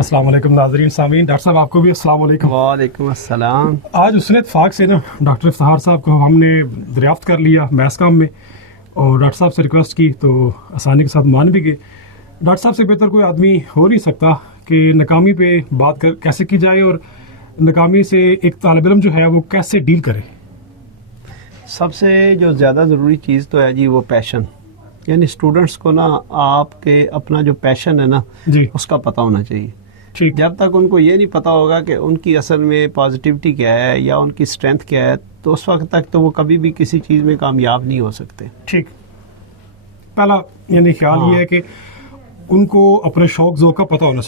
السلام علیکم ناظرین سامعین، ڈاکٹر صاحب آپ کو بھی السلام علیکم۔ وعلیکم السلام۔ آج حسن اتفاق سے نا ڈاکٹر افتخار صاحب کو ہم نے دریافت کر لیا میس کام میں، اور ڈاکٹر صاحب سے ریکویسٹ کی تو آسانی کے ساتھ مان بھی گئے۔ ڈاکٹر صاحب سے بہتر کوئی آدمی ہو نہیں سکتا کہ ناکامی پہ بات کیسے کی جائے اور ناکامی سے ایک طالب علم جو ہے وہ کیسے ڈیل کرے۔ سب سے جو زیادہ ضروری چیز تو ہے جی وہ پیشن، یعنی اسٹوڈنٹس کو نا آپ کے اپنا جو پیشن ہے نا جی اس کا پتہ ہونا چاہیے۔ ٹھیک، جب تک ان کو یہ نہیں پتہ ہوگا کہ ان کی اصل میں پازیٹیوٹی کیا ہے یا ان کی اسٹرینتھ کیا ہے، تو اس وقت تک تو وہ کبھی بھی کسی چیز میں کامیاب نہیں ہو سکتے۔ ٹھیک، پہلا یعنی خیال یہ ہے کہ ان کو اپنے شوق ذوق کا پتہ ہونا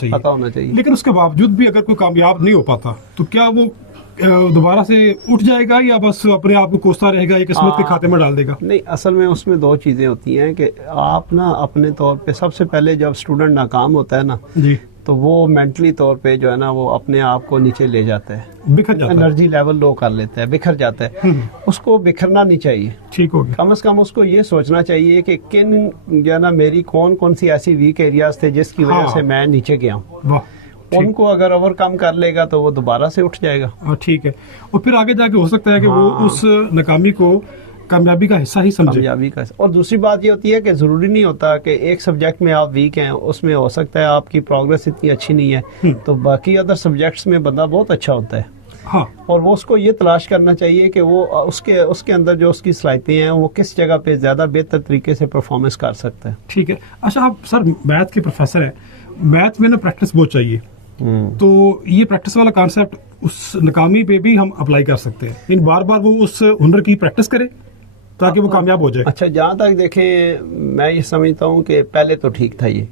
چاہیے، لیکن اس کے باوجود بھی اگر کوئی کامیاب نہیں ہو پاتا تو کیا وہ دوبارہ سے اٹھ جائے گا یا بس اپنے آپ کو کوستا رہے گا یا قسمت کے کھاتے میں ڈال دے گا؟ نہیں، اصل میں اس میں دو چیزیں ہوتی ہیں کہ آپ نا اپنے طور پہ سب سے پہلے جب اسٹوڈنٹ ناکام ہوتا ہے نا جی تو وہ مینٹلی طور پہ جو ہے نا وہ اپنے آپ کو نیچے لے جاتا ہے، بکھر جاتا ہے، انرجی لیول لو کر لیتا ہے، بکھر جاتا ہے۔ اس کو بکھرنا نہیں چاہیے، ٹھیک ہو گیا۔ کم از کم اس کو یہ سوچنا چاہیے کہ کن جو ہے نا میری کون سی ایسی ویک ایریاز تھے جس کی وجہ سے میں نیچے گیا ہوں، واہ، ان کو اگر اوور کم کر لے گا تو وہ دوبارہ سے اٹھ جائے گا۔ ٹھیک ہے، اور پھر آگے جا کے ہو سکتا ہے کہ وہ اس ناکامی کو کامیابی کا حصہ ہی سمجھے۔ کامیابی کا، اور دوسری بات یہ ہوتی ہے کہ ضروری نہیں ہوتا کہ ایک سبجیکٹ میں آپ ویک ہیں، اس میں ہو سکتا ہے آپ کی پروگرس اتنی اچھی نہیں ہے تو باقی ادر سبجیکٹس میں بندہ بہت اچھا ہوتا ہے۔ ہاں، اور وہ اس کو یہ تلاش کرنا چاہیے کہ وہ اس کے اندر جو اس کی صلاحیتیں ہیں وہ کس جگہ پہ زیادہ بہتر طریقے سے پرفارمنس کر سکتا ہے۔ ٹھیک ہے۔ اچھا، آپ سر میتھ کے پروفیسر ہیں، میتھ میں نا پریکٹس بہت چاہیے، تو یہ پریکٹس والا کانسیپٹ اس ناکامی پہ بھی ہم اپلائی کر سکتے ہیں، یعنی بار بار وہ اس ہنر کی پریکٹس کرے تاکہ وہ کامیاب ہو جائے۔ اچھا، جہاں تک دیکھیں میں یہ سمجھتا ہوں کہ پہلے تو ٹھیک تھا یہ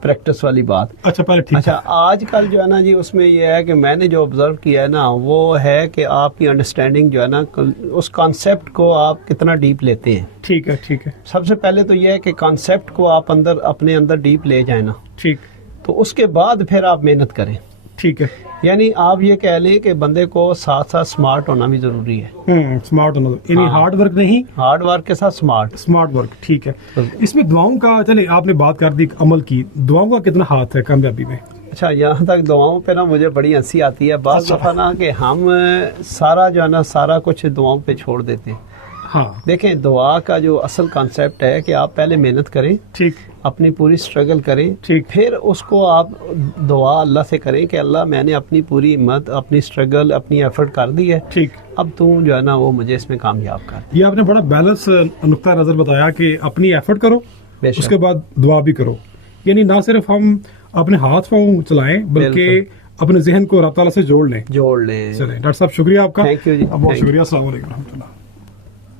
پریکٹس والی بات۔ اچھا، پہلے ٹھیک۔ اچھا، آج کل جو ہے نا جی اس میں یہ ہے کہ میں نے جو آبزرو کیا ہے نا وہ ہے کہ آپ کی انڈرسٹینڈنگ جو ہے نا اس کانسیپٹ کو آپ کتنا ڈیپ لیتے ہیں۔ ٹھیک ہے، ٹھیک ہے، سب سے پہلے تو یہ ہے کہ کانسیپٹ کو آپ اپنے اندر ڈیپ لے جائیں نا، ٹھیک، تو اس کے بعد پھر آپ محنت کریں۔ ٹھیک ہے، یعنی آپ یہ کہہ لیں کہ بندے کو ساتھ ساتھ سمارٹ ہونا بھی ضروری ہے۔ سمارٹ ہونا، یعنی ہارڈ ورک نہیں، ہارڈ ورک کے ساتھ سمارٹ ورک۔ ٹھیک ہے، اس میں دعاؤں کا، چلے آپ نے بات کر دی عمل کی، دعاؤں کا کتنا ہاتھ ہے کامیابی میں؟ اچھا، یہاں تک دعاؤں پہ نا مجھے بڑی ہنسی آتی ہے بعض دفعہ نا کہ ہم سارا جو ہے نا سارا کچھ دعاؤں پہ چھوڑ دیتے ہیں۔ ہاں، دیکھیں، دعا کا جو اصل کانسیپٹ ہے کہ آپ پہلے محنت کریں، ٹھیک، اپنی پوری سٹرگل کریں، ٹھیک، پھر اس کو آپ دعا اللہ سے کریں کہ اللہ میں نے اپنی پوری ہمت، اپنی سٹرگل، اپنی ایفرٹ کر دی ہے، ٹھیک، اب تو جو ہے نا وہ مجھے اس میں کامیاب کر۔ یہ آپ نے بڑا بیلنس نقطہ نظر بتایا کہ اپنی ایفرٹ کرو، اس کے بعد دعا بھی کرو، یعنی نہ صرف ہم اپنے ہاتھ پاؤں چلائیں بلکہ اپنے ذہن کو رب تعالیٰ سے جوڑ لیں۔ جوڑ لیں۔ چلیں ڈاکٹر صاحب، شکریہ آپ کا، تھینک یو جی، بہت شکریہ، السلام علیکم و رحمۃ اللہ۔